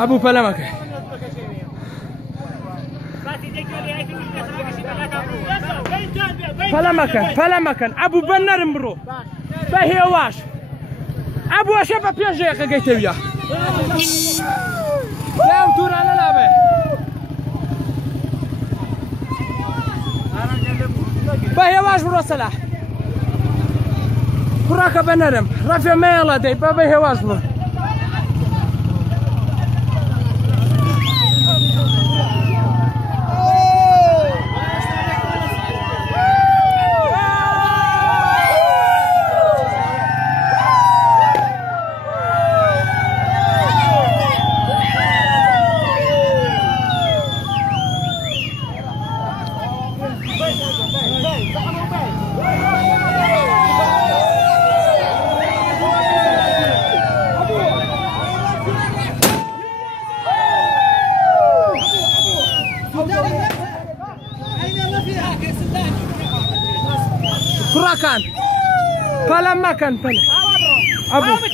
ابو پلمکه پلمکن ابو بنرم برو بهیواش ابو شبه پیش قیتویا لا تورا لعبه بهیواش برو صلاح براك بنرم رفع ميلا دي بهیواش برو كراكان فلا ما كان فلا ابو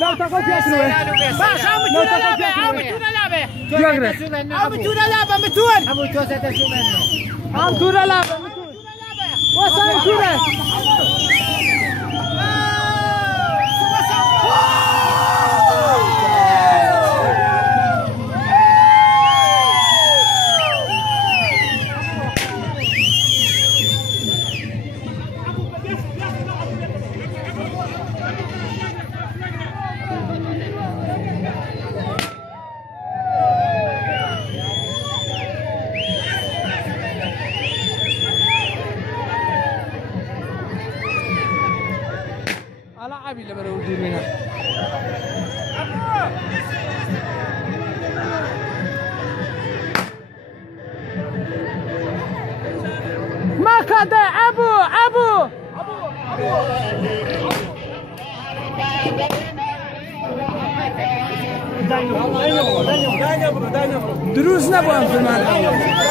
لو تاخذ ياكلوا باش ابو تونا لعبه متون ابو توسه تشوفنا ابو تونا لعبه متون وصل تونا عبي لما نودي منها ما كده ابو دروس نبغى في الملعب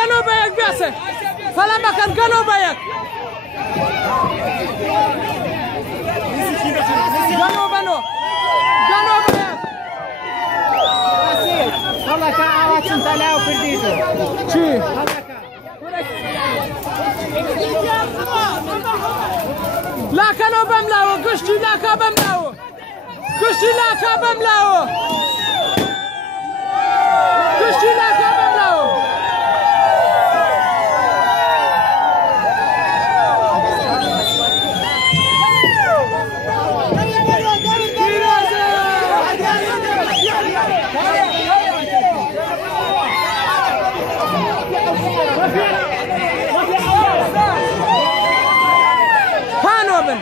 قالوا بيك بيسه فلا مكان قالوا بيك قالوا بيك والله كعوات انت لا وفرديته شي لا كانوا بملاو قشتي لا كبملاو قشتي لا كبملاو قشتي لا كبملاو هانوبن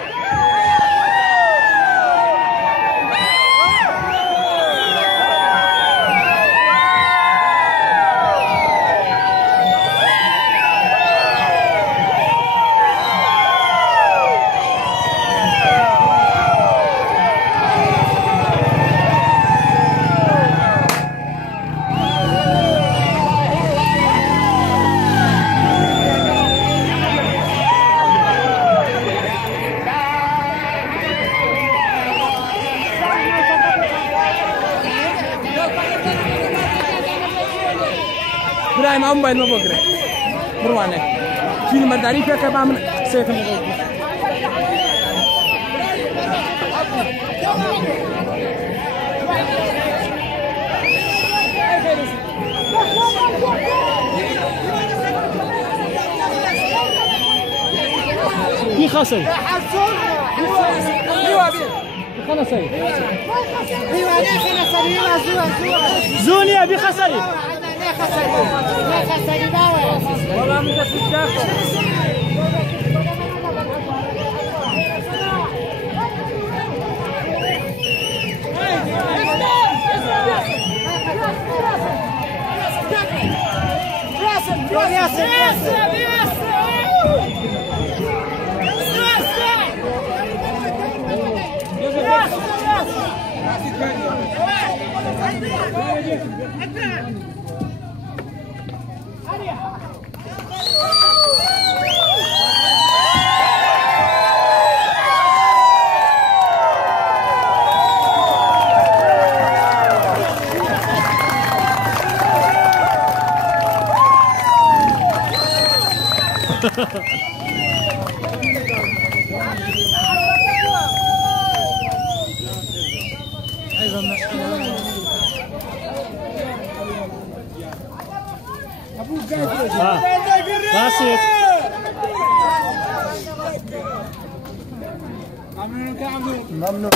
براي ما موبايل ما بقرا بروانه فيلم مداري فيك بعمل سيف في خاصي خلاص ايوه زوني ابي خسري والله متفق That's it. ممنون